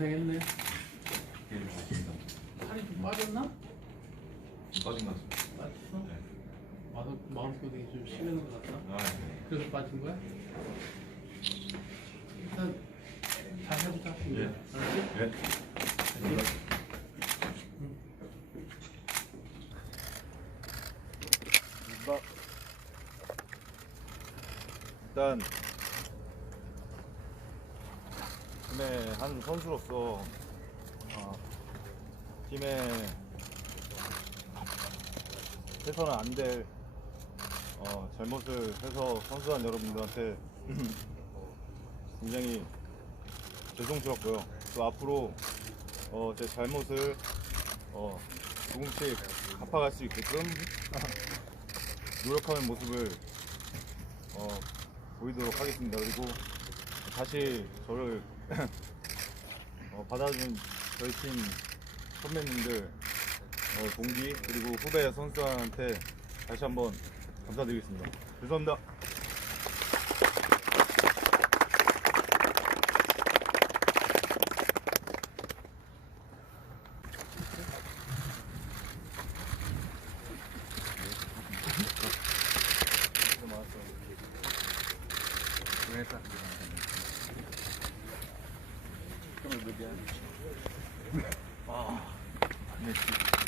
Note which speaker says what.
Speaker 1: 고생했네. 살이 좀 빠졌나?
Speaker 2: 빠진 것 같습니다.
Speaker 1: 빠졌어?
Speaker 2: 네.
Speaker 1: 마음, 마음속에 좀것 같다.
Speaker 2: 아, 네.
Speaker 1: 그래서 빠진 거야? 일단 잘 해보자.
Speaker 2: 예.
Speaker 1: 알았지?
Speaker 2: 네.
Speaker 3: 일단 팀의 한 선수로서 어, 팀의 해서는 안 될 어, 잘못을 해서 선수단 여러분들한테 굉장히 죄송스럽고요. 또 앞으로 어, 제 잘못을 어, 조금씩 갚아갈 수 있게끔 노력하는 모습을 어, 보이도록 하겠습니다. 그리고 다시 저를 어, 받아준 저희 팀 선배님들, 어, 동기 그리고 후배 선수한테 다시 한번 감사드리겠습니다. 죄송합니다.
Speaker 2: 고생했다.
Speaker 3: 그럼 몇 개야?
Speaker 2: 네.